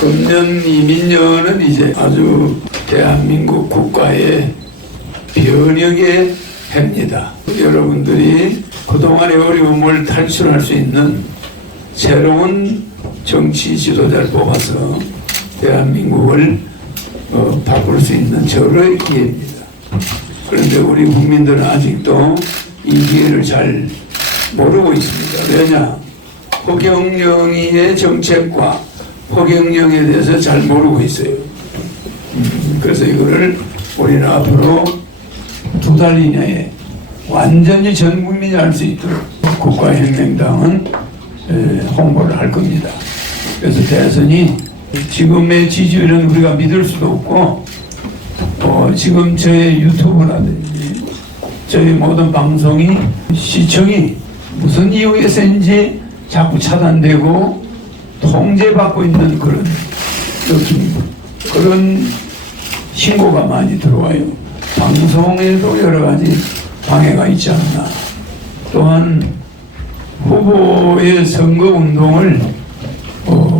금년 이민년은 이제 아주 대한민국 국가의 변혁의 해입니다. 여러분들이 그동안의 어려움을 탈출할 수 있는 새로운 정치 지도자를 뽑아서 대한민국을 바꿀 수 있는 절호의 기회입니다. 그런데 우리 국민들은 아직도 이 기회를 잘 모르고 있습니다. 왜냐? 허경영이의 정책과 허경영에 대해서 잘 모르고 있어요. 그래서 이거를 우리는 앞으로 2달 이내에 완전히 전 국민이 알 수 있도록 국가혁명당은 홍보를 할 겁니다. 그래서 대선이 지금의 지지율은 우리가 믿을 수도 없고 지금 저의 유튜브라든지 저희 모든 방송이 시청이 무슨 이유에서인지 자꾸 차단되고 통제받고 있는 그런 느낌, 그런 신고가 많이 들어와요. 방송에도 여러 가지 방해가 있지 않나. 또한 후보의 선거운동을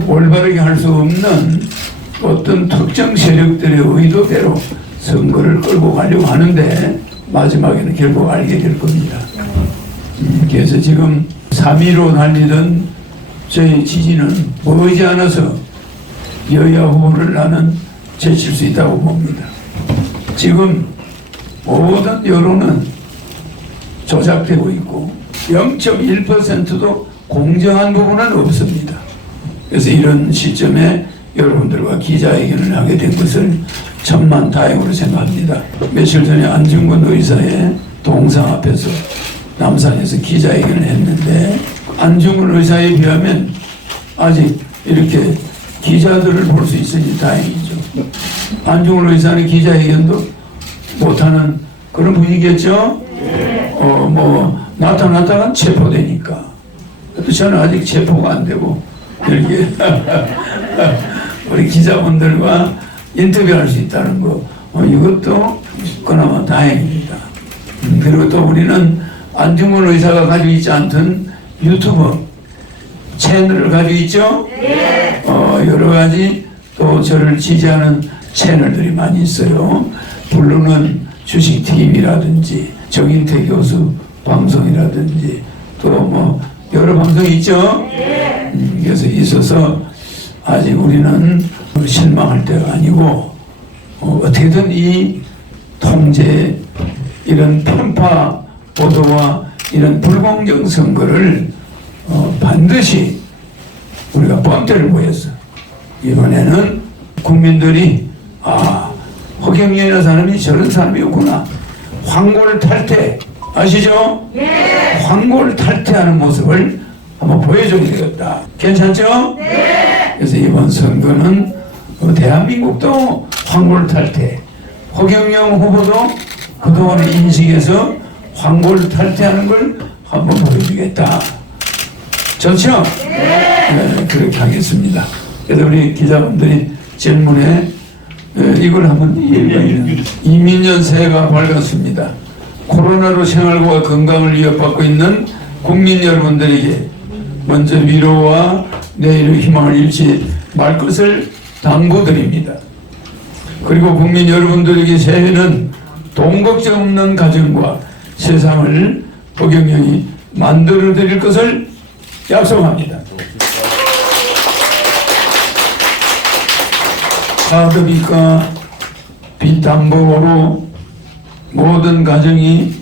올바르게 할 수 없는 어떤 특정 세력들의 의도대로 선거를 끌고 가려고 하는데 마지막에는 결국 알게 될 겁니다. 그래서 지금 3위로 달리던 저희 지지는 머지않아서 여야 후보를 나는 제칠 수 있다고 봅니다. 지금 모든 여론은 조작되고 있고 0.1%도 공정한 부분은 없습니다. 그래서 이런 시점에 여러분들과 기자회견을 하게 된 것을 천만다행으로 생각합니다. 며칠 전에 안중근 의사의 동상 앞에서 남산에서 기자회견을 했는데 안중근 의사에 비하면 아직 이렇게 기자들을 볼 수 있으니 다행이죠. 안중근 의사는 기자회견도 못하는 그런 분위기였죠. 나타났다가 체포되니까. 저는 아직 체포가 안 되고 이렇게 우리 기자분들과 인터뷰할 수 있다는 거, 이것도 그나마 다행입니다. 그리고 또 우리는 안중근 의사가 가지고 있지 않던 유튜브 채널을 가지고 있죠. 여러 가지 또 저를 지지하는 채널들이 많이 있어요. 블루는 주식 TV라든지 정인태 교수 방송이라든지 또 뭐 여러 방송이 있죠. 그래서 있어서 아직 우리는 실망할 때가 아니고 어떻게든 이 통제, 이런 편파 보도와 이런 불공정 선거를 반드시 우리가 뻔때를 보였어. 이번에는 국민들이 허경영이라는 사람이 저런 사람이었구나. 황골 탈퇴 아시죠? 네. 황골 탈퇴하는 모습을 한번 보여줘야 되겠다. 괜찮죠? 네. 그래서 이번 선거는 대한민국도 황골 탈퇴, 허경영 후보도 그동안의 인식에서 황골 탈퇴하는 걸 한번 보여주겠다. 좋죠? 네, 그렇게 하겠습니다. 그래서 우리 기자분들이 질문에 이걸 한번 읽어요. 이민년 새해가 밝았습니다. 코로나로 생활과 건강을 위협받고 있는 국민 여러분들에게 먼저 위로와 내일의 희망을 잃지 말 것을 당부드립니다. 그리고 국민 여러분들에게 새해는 돈 걱정 없는 가정과 세상을 허경영이 만들어 드릴 것을 약속합니다. 가덕이가 빚담보로 모든 가정이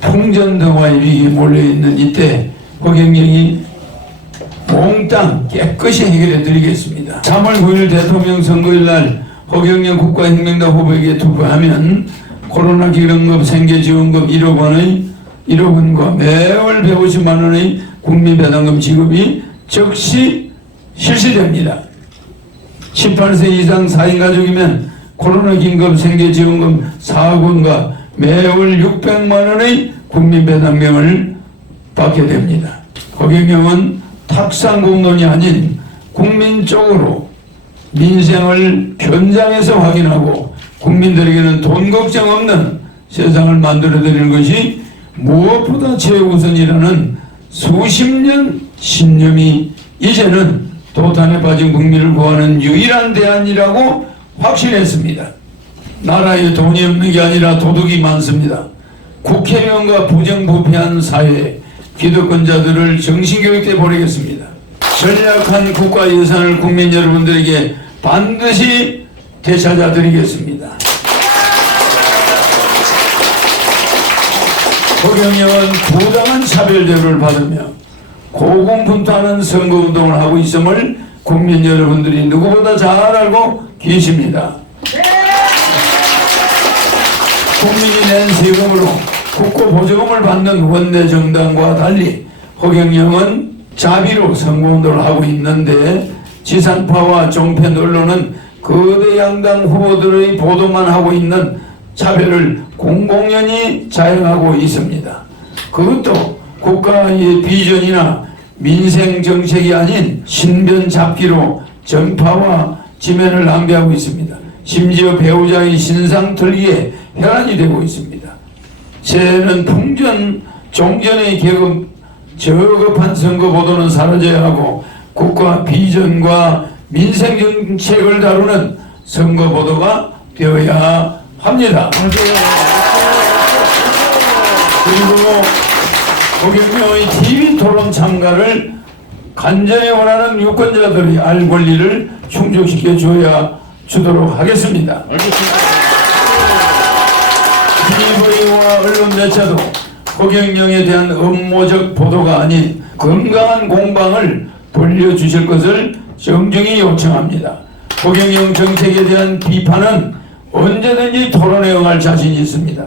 풍전등화의 위기에 몰려있는 이때 허경영이 몽땅 깨끗이 해결해 드리겠습니다. 3월 9일 대통령 선거일 날 허경영 국가혁명당 후보에게 투표하면 코로나 기름급 생계지원금 1억 원과 매월 150만 원의 국민배당금 지급이 즉시 실시됩니다. 18세 이상 4인 가족이면 코로나 긴급 생계지원금 4억 원과 매월 600만 원의 국민배당금을 받게 됩니다. 허경영은 탁상공론이 아닌 국민적으로 민생을 현장에서 확인하고 국민들에게는 돈 걱정 없는 세상을 만들어드리는 것이 무엇보다 최우선이라는 수십 년 신념이 이제는 도탄에 빠진 국민을 구하는 유일한 대안이라고 확신했습니다. 나라에 돈이 없는 게 아니라 도둑이 많습니다. 국회의원과 부정부패한 사회에 기득권자들을 정신교육대 보내겠습니다. 전략한 국가 예산을 국민 여러분들에게 반드시 되찾아 드리겠습니다. 허경영은 부당한 차별 대우를 받으며 고군분투하는 선거운동을 하고 있음을 국민 여러분들이 누구보다 잘 알고 계십니다. 국민이 낸 세금으로 국고 보조금을 받는 원내 정당과 달리 허경영은 자비로 선거운동을 하고 있는데 지상파와 종편 언론은 거대 양당 후보들의 보도만 하고 있는 차별을 공공연히 자행하고 있습니다. 그것도 국가의 비전이나 민생 정책이 아닌 신변 잡기로 전파와 지면을 낭비하고 있습니다. 심지어 배우자의 신상 틀기에 혈안이 되고 있습니다. 새해는 풍전, 종전의 저급한 선거 보도는 사라져야 하고 국가 비전과 민생 정책을 다루는 선거 보도가 되어야 합니다. 그리고 허경영의 TV 토론 참가를 간절히 원하는 유권자들이 알 권리를 충족시켜 주도록 하겠습니다. TV와 언론 매체도 허경영에 대한 음모적 보도가 아닌 건강한 공방을 벌려주실 것을 정중히 요청합니다. 허경영 정책에 대한 비판은 언제든지 토론에 응할 자신이 있습니다.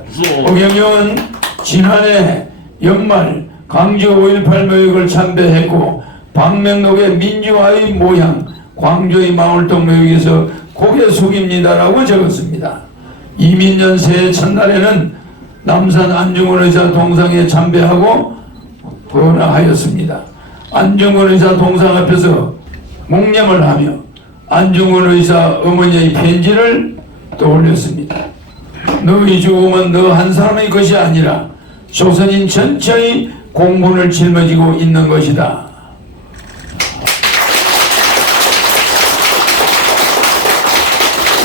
허경영은 지난해 연말 광주 5.18 묘역을 참배했고 방명록의 민주화의 모양 광주의 망월동 묘역에서 고개 숙입니다라고 적었습니다. 이민년 새해 첫날에는 남산 안중근 의사 동상에 참배하고 헌화하였습니다. 안중근 의사 동상 앞에서 묵념을 하며 안중근 의사 어머니의 편지를 떠올렸습니다. 너의 죽음은 너 한 사람의 것이 아니라 조선인 전체의 공분을 짊어지고 있는 것이다.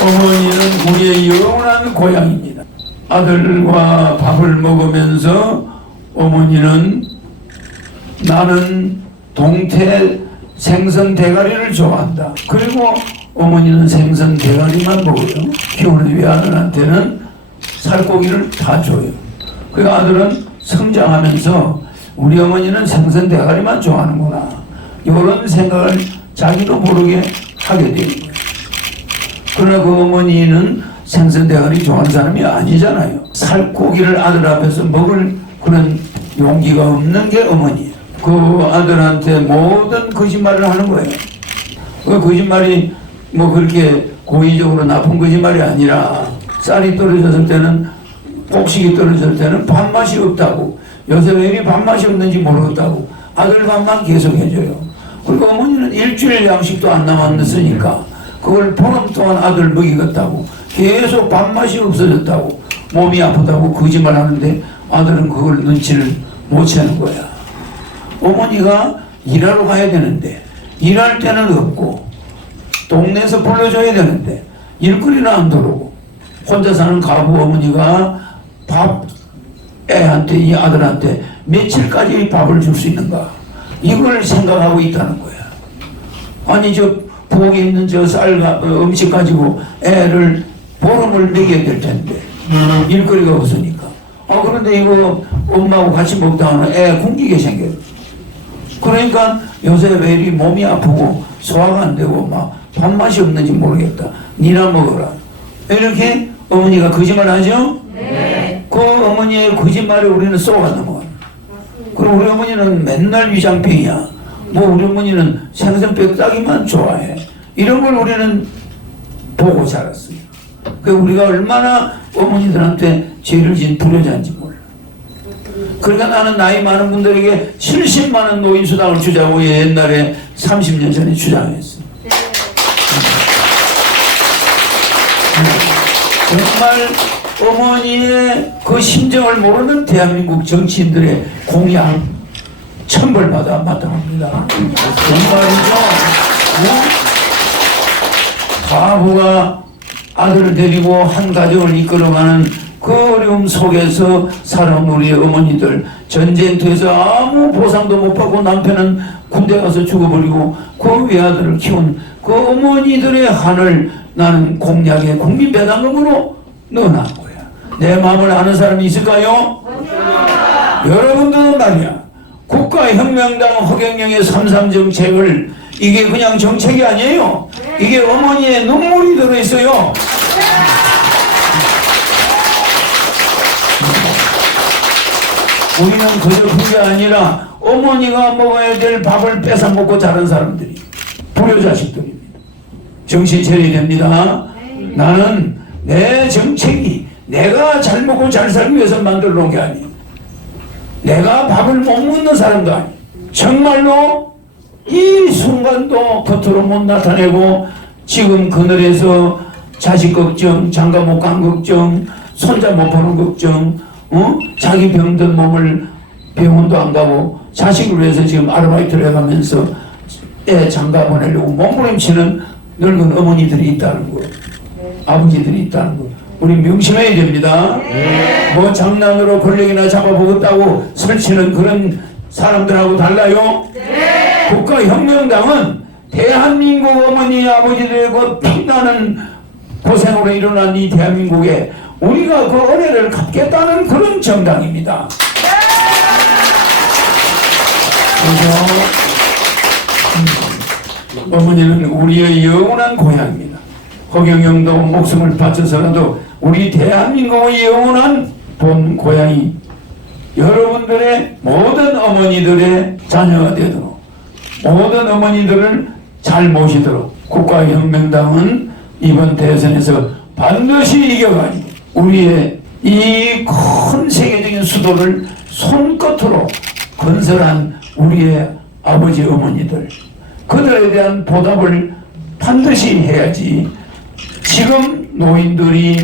어머니는 우리의 영원한 고향입니다. 아들과 밥을 먹으면서 어머니는 나는 동태 생선 대가리를 좋아한다. 그리고 어머니는 생선 대가리만 먹어요. 키우는 외아들한테는 살코기를 다 줘요. 그 아들은 성장하면서 우리 어머니는 생선 대가리만 좋아하는구나. 이런 생각을 자기도 모르게 하게 되는 거예요. 그러나 그 어머니는 생선 대가리 좋아하는 사람이 아니잖아요. 살코기를 아들 앞에서 먹을 그런 용기가 없는 게 어머니예요. 그 아들한테 모든 거짓말을 하는 거예요. 그 거짓말이 뭐 그렇게 고의적으로 나쁜 거짓말이 아니라 쌀이 떨어졌을 때는 곡식이 떨어졌을 때는 밥맛이 없다고, 요새 왜 이리 밥맛이 없는지 모르겠다고 아들 밥만 계속 해줘요. 그리고 어머니는 일주일 양식도 안 남았으니까 그걸 보름 동안 아들 먹이겠다고 계속 밥맛이 없어졌다고 몸이 아프다고 거짓말 하는데 아들은 그걸 눈치를 못 채는 거야. 어머니가 일하러 가야 되는데 일할 때는 없고 동네에서 불러줘야 되는데 일거리는 안 들어오고 혼자 사는 가부 어머니가 밥 애한테 이 아들한테 며칠까지 밥을 줄 수 있는가 이걸 생각하고 있다는 거야. 아니 저 부엌에 있는 저 쌀과 음식 가지고 애를 보름을 먹여야 될 텐데 일거리가 없으니까. 그런데 이거 엄마하고 같이 먹다가는 애 굶기게 생겨요. 그러니까 요새 왜 이리 몸이 아프고 소화가 안 되고 막 밥맛이 없는지 모르겠다. 니나 먹어라. 이렇게 어머니가 거짓말 하죠? 네. 그 어머니의 거짓말에 우리는 쏘가 넘어가요. 그럼 우리 어머니는 맨날 위장병이야. 뭐 우리 어머니는 생선뼈 따기만 좋아해. 이런 걸 우리는 보고 자랐어요. 그 우리가 얼마나 어머니들한테 죄를 진 불효자인지 몰라. 그러니까 나는 나이 많은 분들에게 70만 원 노인수당을 주자고 옛날에 30년 전에 주장했어. 정말 어머니의 그 심정을 모르는 대한민국 정치인들의 공약 천벌받아 마땅합니다. 정말이죠. 과부가 아들을 데리고 한 가정을 이끌어가는 그 어려움 속에서 살아온 우리의 어머니들, 전쟁터에서 아무 보상도 못 받고 남편은 군대 가서 죽어버리고 그 외아들을 키운 그 어머니들의 한을 나는 공약의 국민배당금으로 넣어놓은 거야. 내 마음을 아는 사람이 있을까요? 여러분들은 말이야, 국가혁명당 허경영의 삼삼정책을, 이게 그냥 정책이 아니에요. 이게 어머니의 눈물이 들어있어요. 우리는 그저 그게 아니라 어머니가 먹어야 될 밥을 뺏어 먹고 자란 사람들이 불효자식들입니다. 정신 차려야 됩니다. 나는 내 정책이 내가 잘 먹고 잘 살기 위해서 만들어 놓은 게 아니에요. 내가 밥을 못 먹는 사람도 아니에요. 정말로 이 순간도 겉으로 못 나타내고 지금 그늘에서 자식 걱정, 장가 못 간 걱정, 손자 못 보는 걱정, 자기 병든 몸을 병원도 안 가고 자식을 위해서 지금 아르바이트를 해가면서 애 장가 보내려고 몸부림치는 늙은 어머니들이 있다는 거, 아버지들이 있다는 거, 우리 명심해야 됩니다. 뭐 장난으로 권력이나 잡아보겠다고 설치는 그런 사람들하고 달라요. 국가혁명당은 대한민국 어머니 아버지들의 그 피나는 고생으로 일어난 이 대한민국에 우리가 그 은혜를 갚겠다는 그런 정당입니다. 그래서 어머니는 우리의 영원한 고향입니다. 허경영도 목숨을 바쳐서라도 우리 대한민국의 영원한 본 고향이 여러분들의 모든 어머니들의 자녀가 되도록, 모든 어머니들을 잘 모시도록 국가혁명당은 이번 대선에서 반드시 이겨가지고 우리의 이 큰 세계적인 수도를 손끝으로 건설한 우리의 아버지 어머니들, 그들에 대한 보답을 반드시 해야지. 지금 노인들이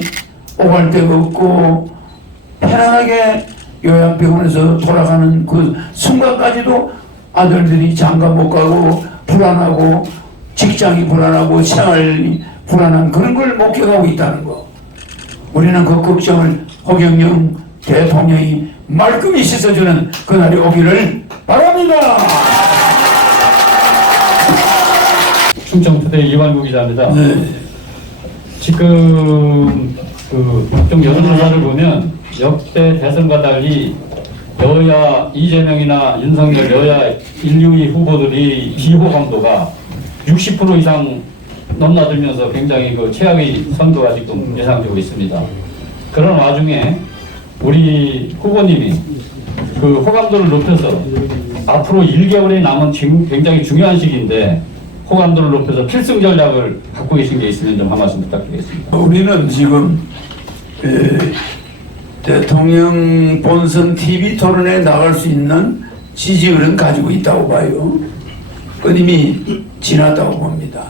오갈 데가 없고 편안하게 요양병원에서 돌아가는 그 순간까지도 아들들이 장가 못 가고 불안하고 직장이 불안하고 생활이 불안한 그런 걸 목격하고 있다는 거. 우리는 그 걱정을 허경영 대통령이 말끔히 씻어주는 그날이 오기를 바랍니다. 충청투데이 이완구 기자입니다. 네. 지금 그 각종 여론조사를 보면 역대 대선과 달리 여야 이재명이나 윤석열 여야 1, 2위 후보들이 비호감도가 60% 이상 넘나들면서 굉장히 그 최악의 선거가 지금 예상되고 있습니다. 그런 와중에 우리 후보님이 그 호감도를 높여서 앞으로 1개월이 남은 지금 굉장히 중요한 시기인데 호감도를 높여서 필승 전략을 갖고 계신 게 있으면 좀 한 말씀 부탁드리겠습니다. 우리는 지금 대통령 본선 TV 토론에 나갈 수 있는 지지율은 가지고 있다고 봐요. 끊임이 지났다고 봅니다.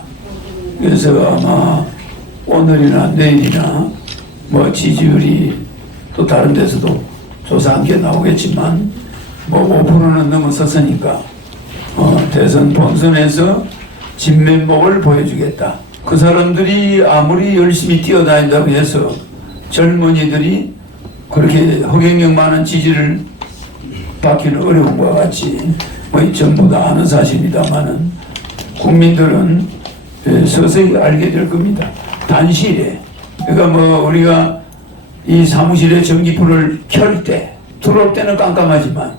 그래서 아마 오늘이나 내일이나 뭐 지지율이 또 다른 데서도 조사한 게 나오겠지만 뭐 5%는 넘어섰으니까 대선 본선에서 진면목을 보여주겠다. 그 사람들이 아무리 열심히 뛰어다닌다고 해서 젊은이들이 그렇게 허경영만한 지지를 받기는 어려운 것 같이 뭐 전부 다 아는 사실입니다만은 국민들은 서서히 알게 될 겁니다. 단시일에. 그러니까 뭐 우리가 이 사무실에 전기불을 켤 때 들어올 때는 깜깜하지만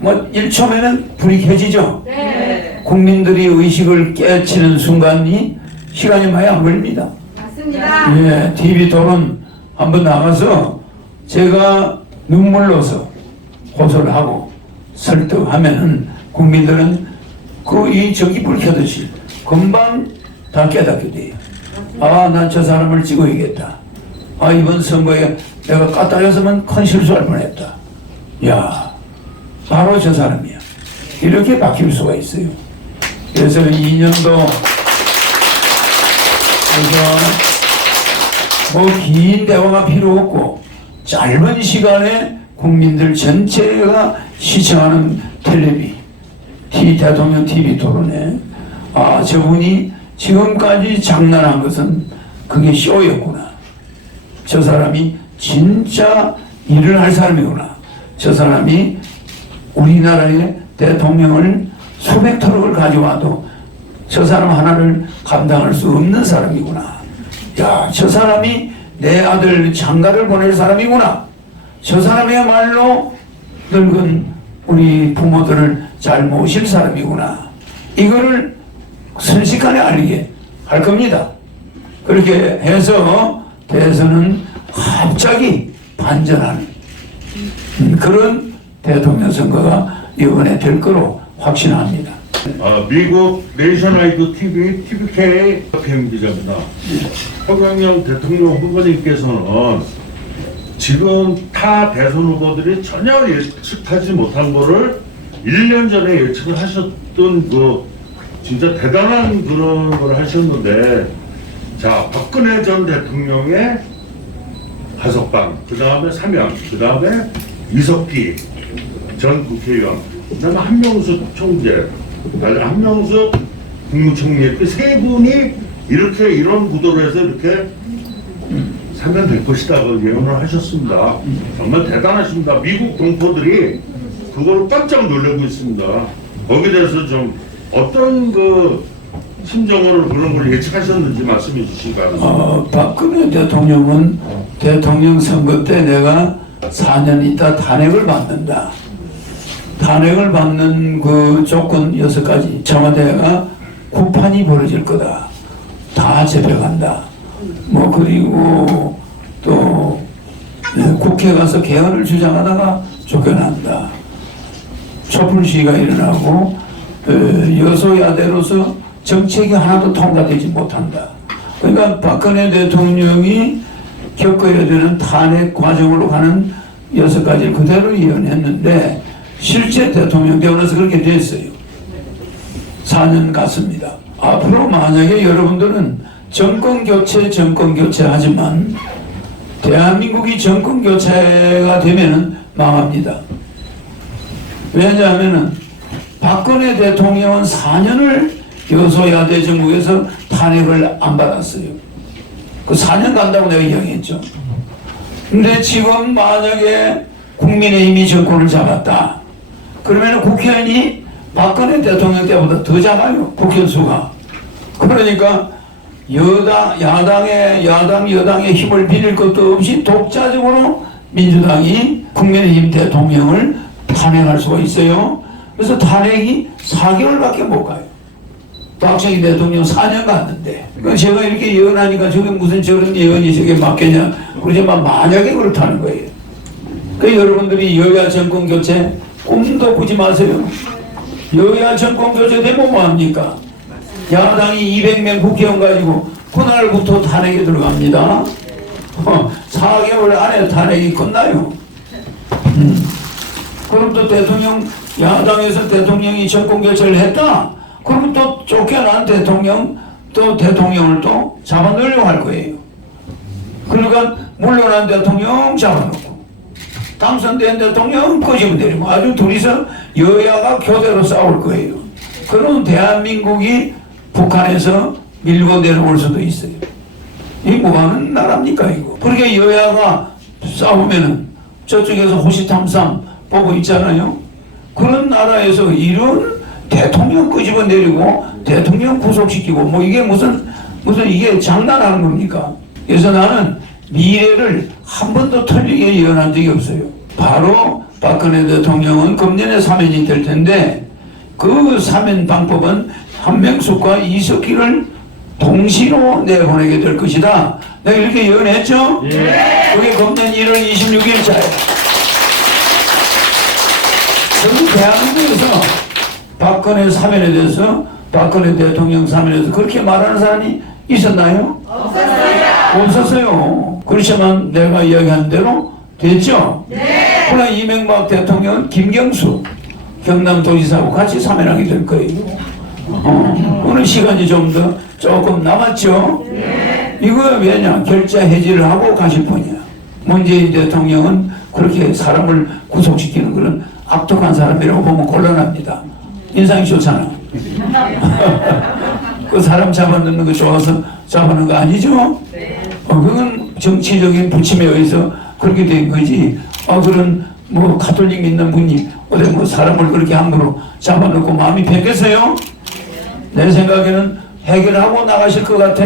뭐 1초면은 불이 켜지죠. 네. 국민들이 의식을 깨치는 순간이 시간이 많이 안 걸립니다. 맞습니다. 예, TV 토론 한번 나가서 제가 눈물로서 호소를 하고 설득하면은 국민들은 그 이 전기불 켜듯이 금방 다 깨닫게 돼요. 아, 난 저 사람을 찍어야겠다. 아, 이번 선거에 내가 까딱했으면 큰 실수할 뻔했다. 야, 바로 저 사람이야. 이렇게 바뀔 수가 있어요. 그래서 2년도 뭐 긴 대화가 필요 없고 짧은 시간에 국민들 전체가 시청하는 텔레비, 대통령 TV 토론에 아, 저분이 지금까지 장난한 것은 그게 쇼였구나. 저 사람이 진짜 일을 할 사람이구나. 저 사람이 우리나라의 대통령을 수백 트럭을 가져와도 저 사람 하나를 감당할 수 없는 사람이구나. 야, 저 사람이 내 아들 장가를 보낼 사람이구나. 저 사람이야말로 늙은 우리 부모들을 잘 모실 사람이구나. 이거를 순식간에 알게 할 겁니다. 그렇게 해서 대선은 갑자기 반전하는 그런 대통령 선거가 이번에 될 거로 확신합니다. 미국 내셔널아이드 TV, TVK PM 기자입니다. 허경영 대통령 후보님께서는 지금 타 대선 후보들이 전혀 예측하지 못한 거를 1년 전에 예측을 하셨던 진짜 대단한 그런 걸 하셨는데, 자, 박근혜 전 대통령의 5방, 그 다음에 3명, 그 다음에 이석기 전 국회의원, 그 다음에 한명숙 총재, 한명숙 국무총리, 그 세 분이 이렇게 이런 구도로 해서 이렇게 사면 될 것이다 그 예언을 하셨습니다. 정말 대단하십니다. 미국 동포들이 그걸 깜짝 놀라고 있습니다. 거기에 대해서 좀 어떤 그 심정으로 그런 걸 예측하셨는지 말씀해 주시기 바랍니다. 박근혜 대통령은 대통령 선거 때 내가 4년 있다 탄핵을 받는다. 탄핵을 받는 그 조건 6가지. 청와대가 구판이 벌어질 거다. 다 재배간다. 뭐 그리고 또 국회 가서 개헌을 주장하다가 쫓겨난다. 촛불 시위가 일어나고 여소야대로서 정책이 하나도 통과되지 못한다. 그러니까 박근혜 대통령이 겪어야 되는 탄핵 과정으로 가는 6가지를 그대로 예언했는데 실제 대통령 되고 나서 그렇게 됐어요. 4년 갔습니다. 앞으로 만약에 여러분들은 정권 교체 하지만 대한민국이 정권 교체가 되면은 망합니다. 왜냐하면은 박근혜 대통령은 4년을 여소야대 정국에서 탄핵을 안 받았어요. 그 4년 간다고 내가 이야기했죠. 근데 지금 만약에 국민의힘이 정권을 잡았다. 그러면 국회의원이 박근혜 대통령 때보다 더 작아요. 국회의원 수가. 그러니까 여당의 힘을 빌릴 것도 없이 독자적으로 민주당이 국민의힘 대통령을 탄핵할 수가 있어요. 그래서 탄핵이 4개월밖에 못 가요. 박정희 대통령 4년 갔는데. 그러니까 제가 이렇게 예언하니까 저게 무슨 저런 예언이 저게 맞겠냐. 그러지만 만약에 그렇다는 거예요. 그 여러분들이 여야 정권 교체 꿈도 꾸지 마세요. 여야 정권 교체 되면 뭐합니까? 야당이 200명 국회의원 가지고 그날부터 탄핵에 들어갑니다. 4개월 안에 탄핵이 끝나요. 그럼 또 야당에서 대통령이 정권 교체를 했다? 그럼 또 쫓겨난 대통령을 또 잡아넣으려고 할 거예요. 그러니까 물러난 대통령 잡아놓고 당선된 대통령 끄집어내리고 아주 둘이서 여야가 교대로 싸울 거예요. 그럼 대한민국이 북한에서 밀고 내려올 수도 있어요. 이게 뭐하는 나라입니까 이거. 그렇게 여야가 싸우면은 저쪽에서 호시탐탐 보고 있잖아요. 그런 나라에서 이런 대통령 끄집어내리고 대통령 구속시키고 뭐 이게 무슨 이게 장난하는 겁니까? 그래서 나는 미래를 한 번도 틀리게 예언한 적이 없어요. 바로 박근혜 대통령은 금년에 사면이 될 텐데 그 사면 방법은 한명숙과 이석기를 동시로 내보내게 될 것이다. 내가 이렇게 예언했죠? 예. 그게 금년 1월 26일자예요. 그리고 대한민국에서 박근혜 사면에 대해서 박근혜 대통령 사면에 대해서 그렇게 말하는 사람이 있었나요? 없었어요. 그렇지만 내가 이야기한 대로 됐죠? 네. 그러나 이명박 대통령은 김경수 경남도지사하고 같이 사면하게 될 거예요. 오늘 시간이 조금 남았죠? 네. 이거 왜냐? 결자 해지를 하고 가실 분이야. 문재인 대통령은 그렇게 사람을 구속시키는 그런 악독한 사람이라고 보면 곤란합니다. 인상이 좋잖아. 그 사람 잡아넣는 거 좋아서 잡아넣는 거 아니죠? 그건 정치적인 부침에 의해서 그렇게 된 거지. 그런 뭐 가톨릭 믿는 분이 어디 뭐 사람을 그렇게 함부로 잡아넣고 마음이 변겠어요? 내 생각에는 해결하고 나가실 것 같아.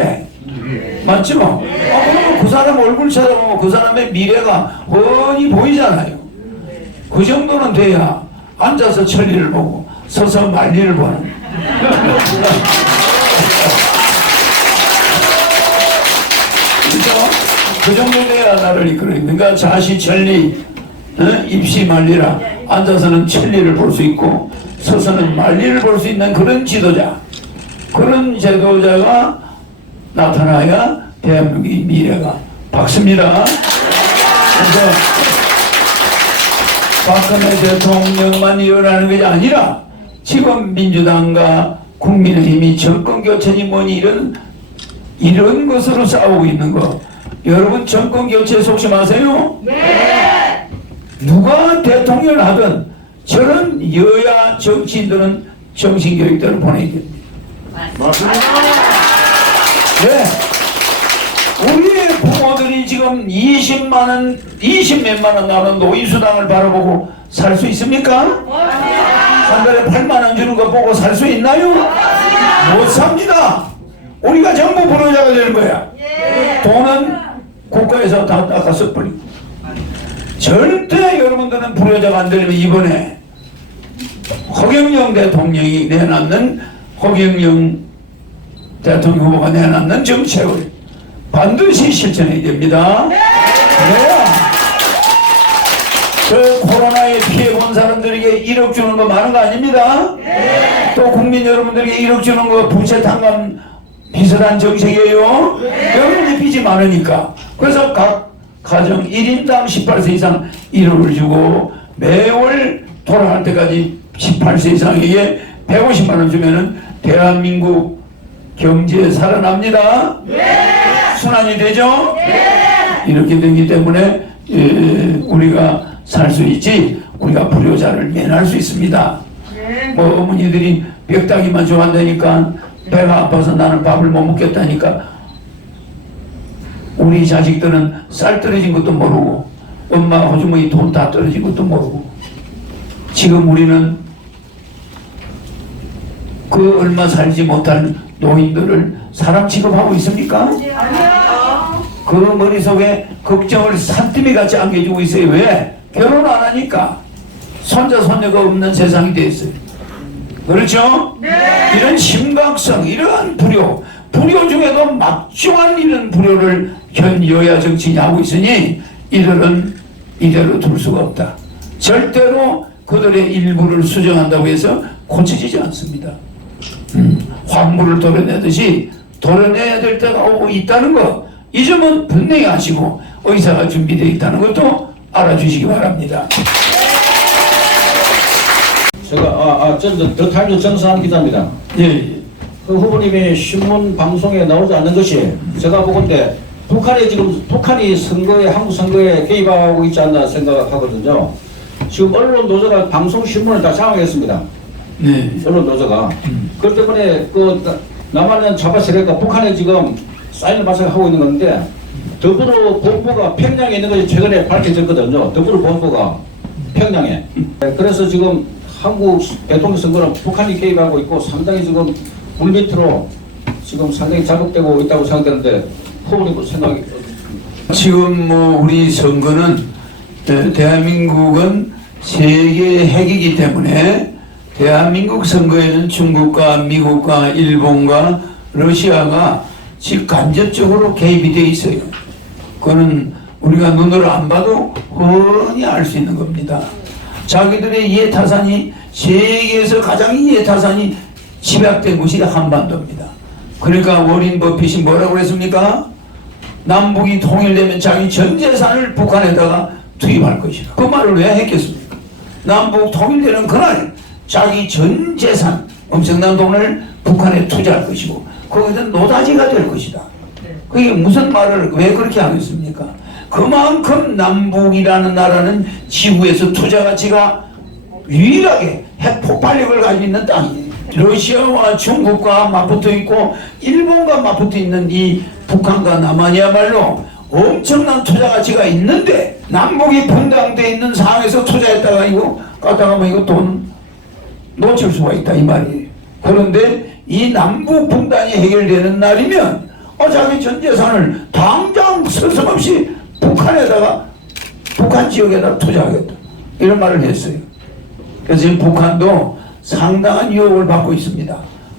맞죠? 그러면 그 사람 얼굴 쳐다보면 그 사람의 미래가 훤히 보이잖아요. 그 정도는 돼야 앉아서 천리를 보고 서서 말리를 보는. 그죠? 그 정도 돼야 나를 이끌어요. 그러니까 자시 천리, 입시 말리라. 앉아서는 천리를 볼 수 있고 서서는 말리를 볼 수 있는 그런 지도자, 그런 제도자가 나타나야 대한민국의 미래가 밝습니다. 그래서 박근혜 대통령만 일어나는 것이 아니라 지금 민주당과 국민의힘이 정권교체니 뭐니 이런 것으로 싸우고 있는 거, 여러분 정권교체 속지 마세요. 네. 누가 대통령을 하든 저런 여야 정치인들은 정신교육대로 보내야 됩니다. 맞습니다. 네. 우리의 부모들이 지금 20만원, 20몇만원 나오는 노인수당을 바라보고 살 수 있습니까? 한 달에 8만원 주는 거 보고 살 수 있나요? 못 삽니다. 우리가 전부 불효자가 되는 거야. 돈은 국가에서 다 닦아 써버리고. 절대 여러분들은 불효자가 안 되려면 이번에 허경영 대통령이 내놨는, 허경영 대통령 후보가 내놨는 정책을 반드시 실천해야 됩니다. 그래야 저 코로나에 피해 본 사람들에게 1억 주는 거 많은 거 아닙니다. 또 국민 여러분들에게 1억 주는 거 부채 탕감 비슷한 정책이에요. 여러분이 빚이 많으니까. 그래서 각 가정 1인당 18세 이상 1억을 주고 매월 돌아갈 때까지 18세 이상에게 150만 원 주면은 대한민국 경제 살아납니다. 순환이 되죠? 이렇게 되기 때문에 우리가 살 수 있지, 우리가 불효자를 면할 수 있습니다. 뭐 어머니들이 벽다기만 좋아한다니까, 배가 아파서 나는 밥을 못 먹겠다니까, 우리 자식들은 쌀 떨어진 것도 모르고 엄마 호주머니 돈 다 떨어진 것도 모르고, 지금 우리는 그 얼마 살지 못한 노인들을 사람 취급하고 있습니까? 그 머릿속에 걱정을 산더미 같이 안겨주고 있어요. 왜? 결혼 안 하니까. 손자 손녀가 없는 세상이 됐어요. 그렇죠? 이런 심각성, 이러한 불효 중에도 막중한 이런 불효를 현 여야 정치인이 하고 있으니 이들은 이대로 둘 수가 없다. 절대로 그들의 일부를 수정한다고 해서 고쳐지지 않습니다. 환물을 도려내듯이 도려내야 될 때가 오고 있다는 것, 이 점은 분명히 아시고 의사가 준비되어 있다는 것도 알아주시기 바랍니다. 제가 더 타임즈 정수환 기자입니다. 예. 그 후보님이 신문 방송에 나오지 않는 것이 제가 보건대 북한이 선거에, 한국 선거에 개입하고 있지 않나 생각하거든요. 지금 언론 노조가 방송 신문을 다 장악했습니다. 네. 언론 노조가. 그렇기 때문에 남한은 잡아채니까 북한에 지금 사인을 마찬가지로 하고 있는 건데, 더불어 본부가 평양에 있는 것이 최근에 밝혀졌거든요. 더불어 본부가 평양에. 그래서 지금 한국 대통령 선거는 북한이 개입하고 있고 상당히 지금 물밑으로 지금 상당히 자극되고 있다고 생각되는데, 후보님 생각이 지금 뭐 우리 선거는 대한민국은 세계의 핵이기 때문에 대한민국 선거에는 중국과 미국과 일본과 러시아가 지금 간접적으로 개입이 돼 있어요. 그거는 우리가 눈으로 안 봐도 훤히 알 수 있는 겁니다. 자기들의 이해타산이, 세계에서 가장 이해타산이 집약된 곳이 한반도입니다. 그러니까 워린 버핏이 뭐라고 그랬습니까? 남북이 통일되면 자기 전 재산을 북한에다가 투입할 것이다. 그 말을 왜 했겠습니까? 남북 통일되는 그날 자기 전 재산, 엄청난 돈을 북한에 투자할 것이고 거기서 노다지가 될 것이다. 그게 무슨 말을 왜 그렇게 하겠습니까? 그만큼 남북이라는 나라는 지구에서 투자 가치가 유일하게 핵 폭발력을 가지고 있는 땅이에요. 러시아와 중국과 맞붙어 있고 일본과 맞붙어 있는 이 북한과 남한이야말로 엄청난 투자 가치가 있는데 남북이 분당돼 있는 상황에서 투자했다가 이거 까다가면 이거 돈 놓칠 수가 있다 이 말이에요. 그런데 이 남북 분단이 해결되는 날이면 자기 전 재산을 당장 서슴없이 북한 지역에다 투자하겠다 이런 말을 했어요. 그래서 지금 북한도 상당한 유혹을 받고 있습니다.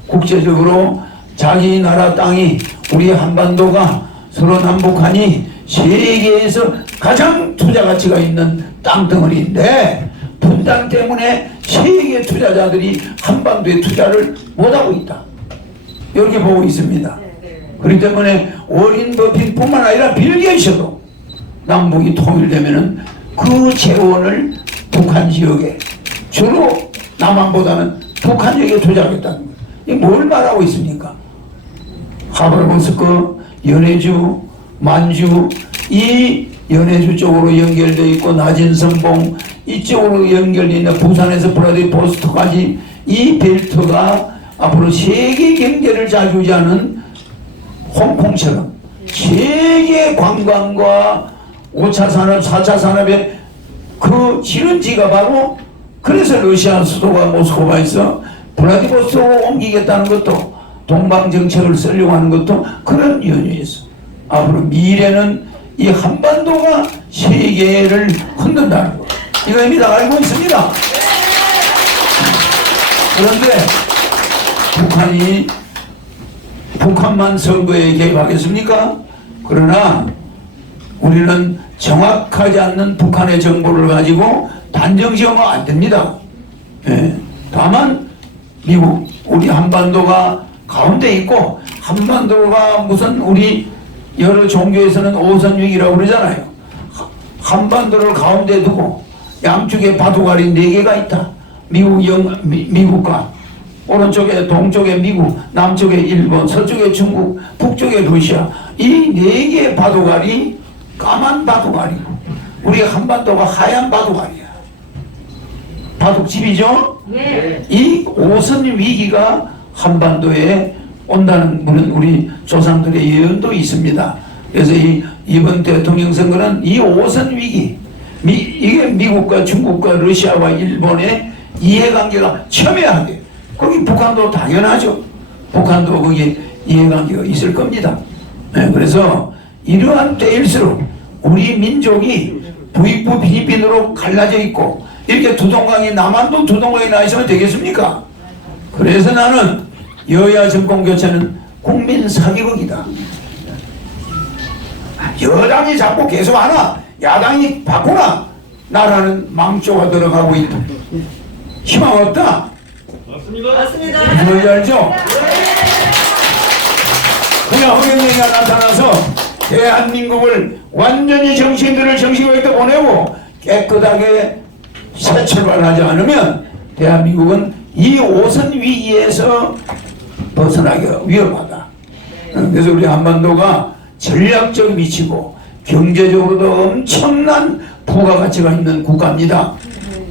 국제적으로 자기 나라 땅이 우리 한반도가 서로 남북한이 세계에서 가장 투자 가치가 있는 땅덩어리인데 분단 때문에 세계 투자자들이 한반도에 투자를 못하고 있다. 이렇게 보고 있습니다. 그렇기 때문에 워린 버핏뿐만 아니라 빌 게이츠도 남북이 통일되면은 그 재원을 북한 지역에 주로 남한보다는 북한 지역에 투자하겠다는 거예요. 이게 뭘 말하고 있습니까? 하브라모스크, 연해주, 만주 이 연해주 쪽으로 연결되어 있고 나진성봉 이쪽으로 연결되어 있는 부산에서 브라디보스토크까지 이 벨트가 앞으로 세계 경제를 좌지우지하는 홍콩처럼 세계 관광과 5차 산업, 4차 산업의 그 지름지가 바로 그래서 러시아 수도가 모스크바에서 브라디보스토크로 옮기겠다는 것도 동방정책을 쓰려고 하는 것도 그런 연유에서 앞으로 미래는 이 한반도가 세계를 흔든다는 거 이거 이미 다 알고 있습니다. 그런데 북한만 선거에 개입하겠습니까? 그러나 우리는 정확하지 않는 북한의 정보를 가지고 단정지어면 안 됩니다. 다만 미국 우리 한반도가 가운데 있고 한반도가 무슨 우리 여러 종교에서는 오선위기라고 그러잖아요. 한반도를 가운데 두고 양쪽에 바둑알이 4개가 있다. 미국과 오른쪽에 동쪽에 미국, 남쪽에 일본, 서쪽에 중국, 북쪽에 러시아 이 4개의 바둑알이 까만 바둑알이고 우리 한반도가 하얀 바둑알이야. 바둑집이죠? 네. 이 오선 위기가 한반도에 온다는 분은 우리 조상들의 예언도 있습니다. 그래서 이번 대통령 선거는 이 오선 위기, 이게 미국과 중국과 러시아와 일본의 이해관계가 첨예하게 거기 북한도 당연하죠. 북한도 거기 이해관계가 있을 겁니다. 그래서 이러한 때일수록 우리 민족이 부익부 필리핀으로 갈라져 있고 이렇게 두동강이 남한도 두동강이 나 있으면 되겠습니까? 그래서 나는 여야 정권 교체는 국민 사기극이다. 여당이 자꾸 계속 하나 야당이 바꾸나 나라는 망조가 들어가고 있다. 희망 없다. 맞습니다. 무슨 말인지 알죠? 그냥 허경영이가 나타나서 대한민국을 완전히 정치인들을 정치국에다 보내고 깨끗하게 새 출발하지 않으면 대한민국은 이 오선 위기에서 벗어나기가 위험하다. 그래서 우리 한반도가 전략적 위치고 경제적으로도 엄청난 부가가치가 있는 국가입니다.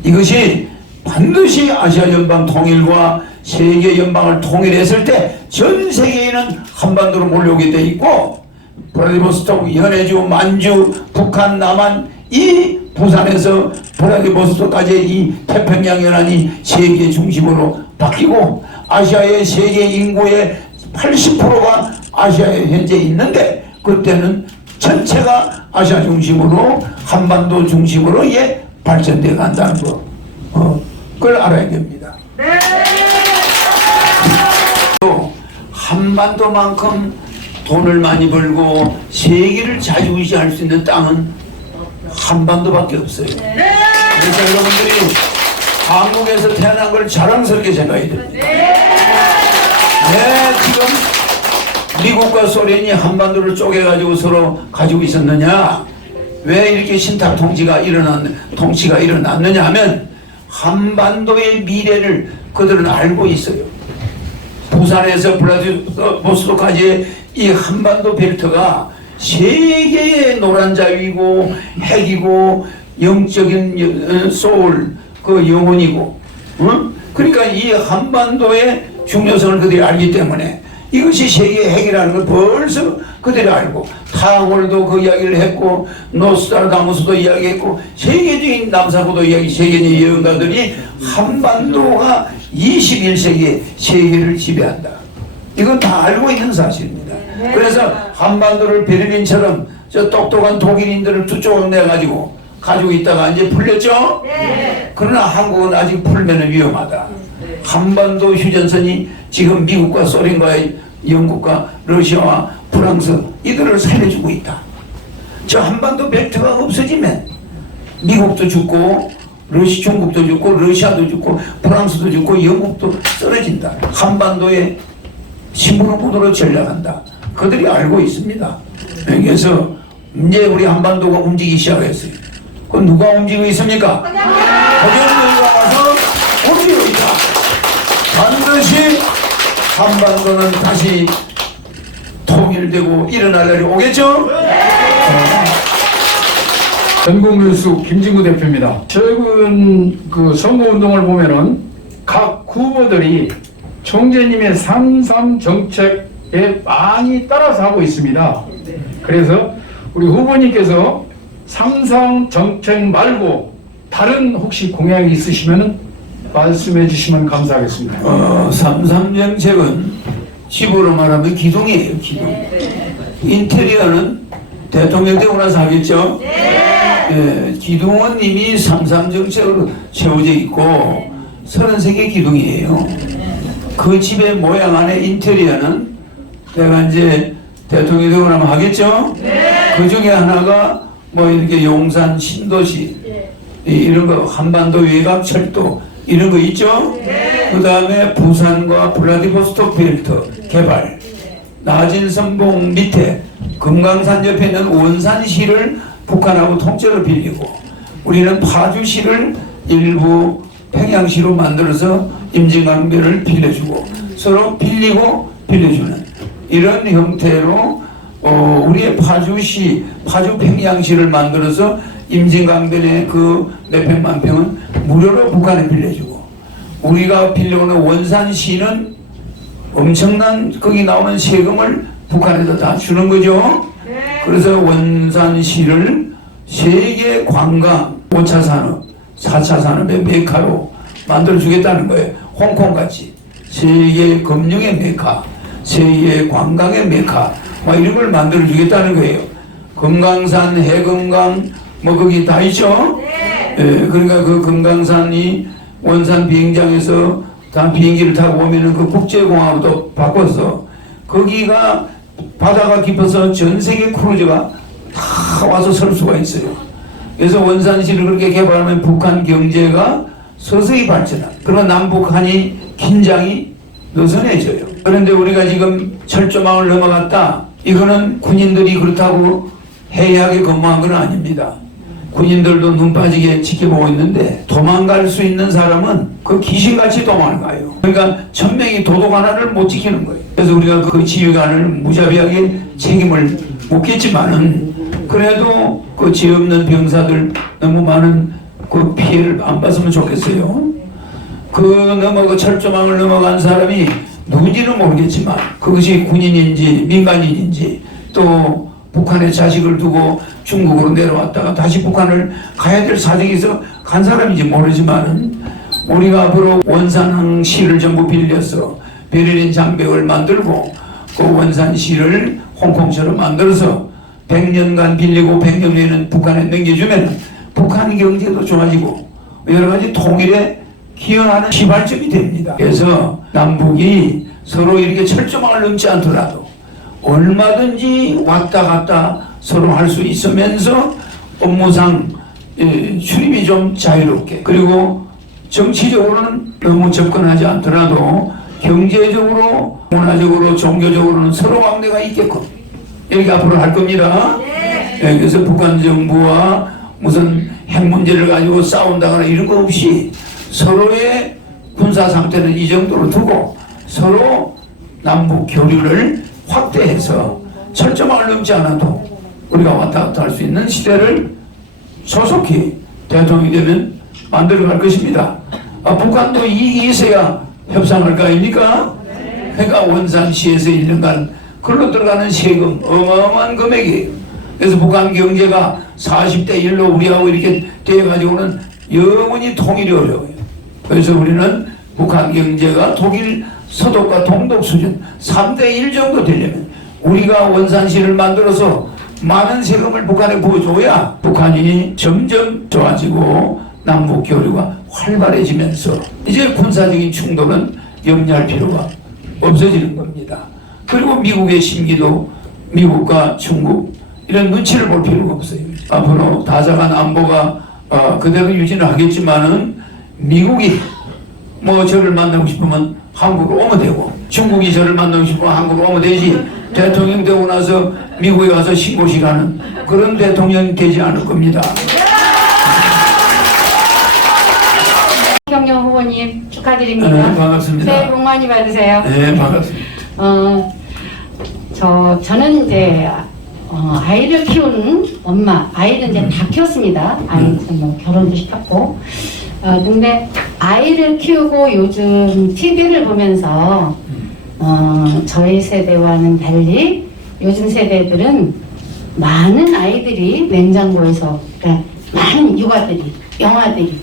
이것이 반드시 아시아 연방 통일과 세계 연방을 통일했을 때 전 세계인은 한반도로 몰려오게 돼 있고 브라디보스토크, 연해주, 만주, 북한, 남한 이 부산에서 브라디보스토크까지 이 태평양 연안이 세계 중심으로 바뀌고 아시아의 세계 인구의 80%가 아시아에 현재 있는데 그때는 전체가 아시아 중심으로 한반도 중심으로 발전돼 간다는 거 그걸 알아야 됩니다. 또 한반도만큼 돈을 많이 벌고 세계를 좌지우지할 수 있는 땅은 한반도밖에 없어요. 그래서 여러분들이 한국에서 태어난 걸 자랑스럽게 생각해야 됩니다. 지금 미국과 소련이 한반도를 쪼개가지고 서로 가지고 있었느냐? 왜 이렇게 신탁 통치가 일어났느냐 하면 한반도의 미래를 그들은 알고 있어요. 부산에서 브라디보스토크까지 이 한반도 벨트가 세계의 노란자위고 핵이고 영적인 소울 그 영혼이고 그러니까 이 한반도의 중요성을 그들이 알기 때문에 이것이 세계의 핵이라는 걸 벌써 그들이 알고 타골도 그 이야기를 했고 노스트라다무스도 이야기했고 세계적인 남사고도 이야기 세계적인 예언가들이 한반도가 21세기의 세계를 지배한다. 이건 다 알고 있는 사실입니다. 그래서 한반도를 베를린처럼 저 똑똑한 독일인들을 두 쪽으로 내가지고 가지고 있다가 이제 풀렸죠? 그러나 한국은 아직 풀면 위험하다. 한반도 휴전선이 지금 미국과 소련과 영국과 러시아와 프랑스 이들을 살려주고 있다. 저 한반도 벨트가 없어지면 미국도 죽고 중국도 죽고 러시아도 죽고 프랑스도 죽고 영국도 쓰러진다. 한반도에 시무룩무도로 전략한다. 그들이 알고 있습니다. 그래서 이제 우리 한반도가 움직이기 시작했어요. 그건 누가 움직이고 있습니까? 허경영이가 와서 움직이고 있다. 반드시 한반도는 다시 통일되고 일어날 날이 오겠죠? 전국뉴스 김진구 대표입니다. 최근 그 선거운동을 보면은 각 후보들이 총재님의 3.3 정책에 많이 따라서 하고 있습니다. 그래서 우리 후보님께서 3.3 정책 말고 다른 혹시 공약이 있으시면 말씀해 주시면 감사하겠습니다. 3.3 정책은 집으로 말하면 기둥이에요. 기둥. 인테리어는 대통령 되고 나서 하겠죠? 기둥은 이미 3.3 정책으로 채워져 있고 33개 기둥이에요. 그 집의 모양 안에 인테리어는 내가 이제 대통령이 되고 나면 하겠죠? 그 중에 하나가 뭐 이렇게 용산 신도시 이런 거 한반도 외곽철도 이런 거 있죠? 그 다음에 부산과 블라디보스토크 벨트 개발, 낮은 선봉 밑에 금강산 옆에 있는 원산시를 북한하고 통째로 빌리고 우리는 파주시를 일부 평양시로 만들어서 임진강변을 빌려주고 서로 빌리고 빌려주는 이런 형태로 우리의 파주시, 파주 평양시를 만들어서 임진강변의 그 몇백만 평은 무료로 북한에 빌려주고 우리가 빌려오는 원산시는 엄청난 거기 나오는 세금을 북한에다 다 주는 거죠. 그래서 원산시를 세계 관광 5차 산업, 4차 산업의 메카로 만들어 주겠다는 거예요. 홍콩같이 세계 금융의 메카, 세계 관광의 메카 뭐 이런 걸 만들어 주겠다는 거예요. 금강산, 해금강 뭐 거기 다 있죠. 그러니까 그 금강산이 원산 비행장에서 다 비행기를 타고 오면은 그 국제공항으로 바꿔서 거기가 바다가 깊어서 전 세계 크루즈가 다 와서 설 수가 있어요. 그래서 원산시를 그렇게 개발하면 북한 경제가 서서히 발전한 그런 남북한이 긴장이 느슨해져요. 그런데 우리가 지금 철조망을 넘어갔다. 이거는 군인들이 그렇다고 해이하게 근무한 건 아닙니다. 군인들도 눈 빠지게 지켜보고 있는데 도망갈 수 있는 사람은 그 귀신같이 도망가요. 그러니까 천명이 도덕 하나를 못 지키는 거예요. 그래서 우리가 그 지휘관을 무자비하게 책임을 묻겠지만은 그래도 그 죄 없는 병사들 너무 많은 그 피해를 안 봤으면 좋겠어요. 그 철조망을 넘어간 사람이 누군지는 모르겠지만 그것이 군인인지 민간인인지 또 북한에 자식을 두고 중국으로 내려왔다가 다시 북한을 가야 될 사정이 있어 간 사람인지 모르지만 우리가 앞으로 원산시를 전부 빌려서 베를린 장벽을 만들고 그 원산시를 홍콩처럼 만들어서 100년간 빌리고 100년 후에는 북한에 넘겨주면 북한 경제도 좋아지고 여러 가지 통일에 기여하는 시발점이 됩니다. 그래서 남북이 서로 이렇게 철조망을 넘지 않더라도 얼마든지 왔다 갔다 서로 할 수 있으면서 업무상 출입이 좀 자유롭게 그리고 정치적으로는 너무 접근하지 않더라도 경제적으로 문화적으로 종교적으로는 서로 왕래가 있게끔 이렇게 앞으로 할 겁니다. 그래서 북한 정부와 무슨 핵 문제를 가지고 싸운다거나 이런 거 없이 서로의 군사 상태는 이 정도로 두고 서로 남북 교류를 확대해서 철조망을 넘지 않아도 우리가 왔다 갔다 할 수 있는 시대를 소속히 대통령이 되면 만들어갈 것입니다. 북한도 이익이 있어야 협상할 거 아닙니까? 그러니까 원산시에서 1년간 글로 들어가는 세금 어마어마한 금액이에요. 그래서 북한 경제가 40대 1로 우리하고 이렇게 되어가지고는 영원히 통일이 어려워요. 그래서 우리는 북한 경제가 독일 서독과 동독 수준 3대 1 정도 되려면 우리가 원산시를 만들어서 많은 세금을 북한에 부어줘야 북한이 점점 좋아지고 남북 교류가 활발해지면서 이제 군사적인 충돌은 염려할 필요가 없어지는 겁니다. 그리고 미국의 심기도 미국과 중국 이런 눈치를 볼 필요가 없어요. 앞으로 다자간 안보가 그대로 유지는 하겠지만은 미국이 뭐 저를 만나고 싶으면 한국으로 오면 되고 중국이 저를 만나고 싶으면 한국으로 오면 되지 대통령 되고 나서 미국에 가서 신고식 하는 그런 대통령이 되지 않을 겁니다. 허경영 후보님 축하드립니다. 네, 반갑습니다. 새해 복 많이 받으세요. 네, 반갑습니다. 저는 이제 아이를 키우는 엄마, 아이를 이제 다 키웠습니다. 아이들 뭐 결혼도 시켰고. 근데 아이를 키우고 요즘 TV를 보면서 저희 세대와는 달리 요즘 세대들은 많은 아이들이 냉장고에서, 그러니까 많은 육아들이, 영아들이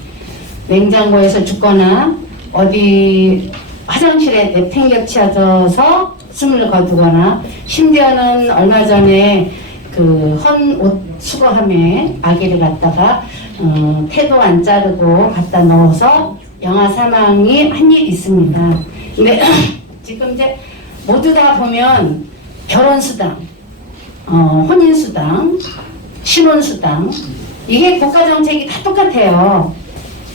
냉장고에서 죽거나 어디 화장실에 내팽개쳐져서 숨을 거두거나 심지어는 얼마 전에 그 헌 옷 수거함에 아기를 갖다가 태도 안 자르고 갖다 넣어서 영아 사망이 한 일이 있습니다. 근데 지금 이제 모두 다 보면 결혼수당, 혼인수당, 신혼수당 이게 국가정책이 다 똑같아요.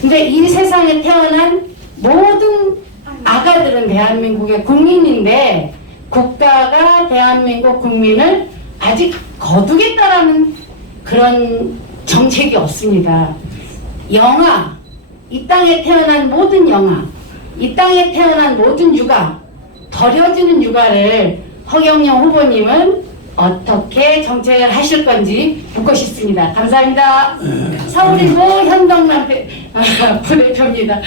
근데 이 세상에 태어난 모든 아가들은 대한민국의 국민인데 국가가 대한민국 국민을 아직 거두겠다라는 그런 정책이 없습니다. 영아, 이 땅에 태어난 모든 영아, 이 땅에 태어난 모든 육아, 버려지는 육아를 허경영 후보님은 어떻게 정책을 하실 건지 묻고 싶습니다. 감사합니다. 서울일보 현덕남 부대표입니다.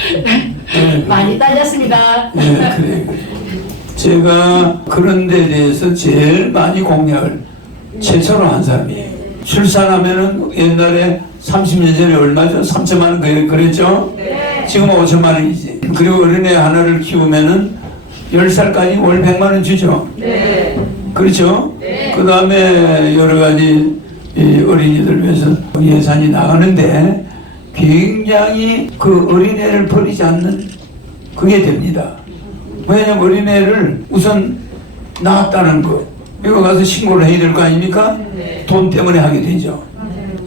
많이 딸렸습니다. 네, 그래. 제가 그런 데 대해서 제일 많이 공약을 최초로 한 사람이에요. 출산하면은 옛날에 30년 전에 얼마죠? 3천만 원 그랬죠? 네. 지금 5천만 원이지. 그리고 어린애 하나를 키우면은 10살까지 월 100만 원 주죠? 네. 그렇죠? 네. 그 다음에 여러 가지 이 어린이들 위해서 예산이 나가는데 굉장히 그 어린애를 버리지 않는 그게 됩니다. 왜냐면 어린애를 우선 낳았다는 거 이거 가서 신고를 해야 될 거 아닙니까? 네. 돈 때문에 하게 되죠.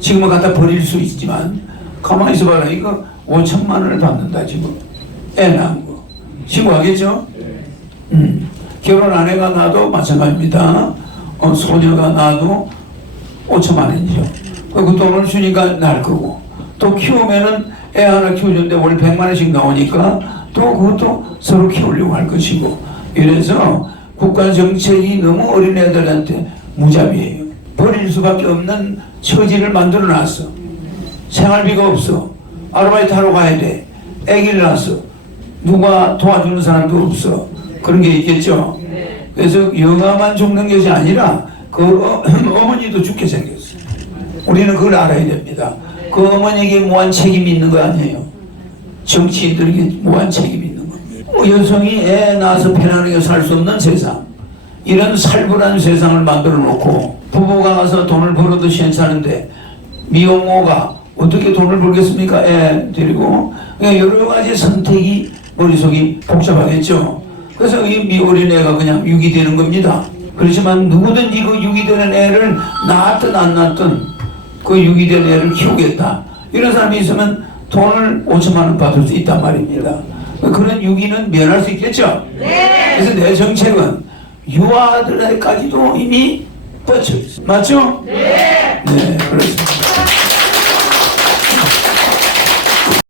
지금은 갖다 버릴 수 있지만 가만히 있어봐라. 이거 5천만 원을 받는다 지금. 애 낳은 거 신고하겠죠? 결혼 아내가 낳아도 마찬가지입니다. 소녀가 낳아도 5천만 원이죠. 그 돈을 주니까 날 거고 또 키우면은 애 하나 키워주는데 월 100만 원씩 나오니까 또 그것도 서로 키우려고 할 것이고 이래서 국가 정책이 너무 어린애들한테 무자비해요. 버릴 수밖에 없는 처지를 만들어 놨어. 생활비가 없어. 아르바이트 하러 가야 돼. 아기를 낳았어. 누가 도와주는 사람도 없어. 그런 게 있겠죠. 그래서 영아만 죽는 것이 아니라 그 어머니도 죽게 생겼어. 우리는 그걸 알아야 됩니다. 그 어머니에게 무한 책임이 있는 거 아니에요. 정치인들에게 무한 책임이 있는 거. 여성이 애 낳아서 편안하게 살 수 없는 세상, 이런 살벌한 세상을 만들어 놓고 부부가 가서 돈을 벌어도 괜찮은데 미혼모가 어떻게 돈을 벌겠습니까? 애 데리고. 여러 가지 선택이 머릿속이 복잡하겠죠. 그래서 이 미어린애가 그냥 유기되는 겁니다. 그렇지만 누구든지 그 유기되는 애를 낳았든 안 낳았든 그 유기된 애를 키우겠다 이런 사람이 있으면 돈을 5천만 원 받을 수 있단 말입니다. 그런 유기는 면할 수 있겠죠? 네. 그래서 내 정책은 유아들에까지도 이미 뻗쳐 있어. 맞죠? 네. 네. 그래서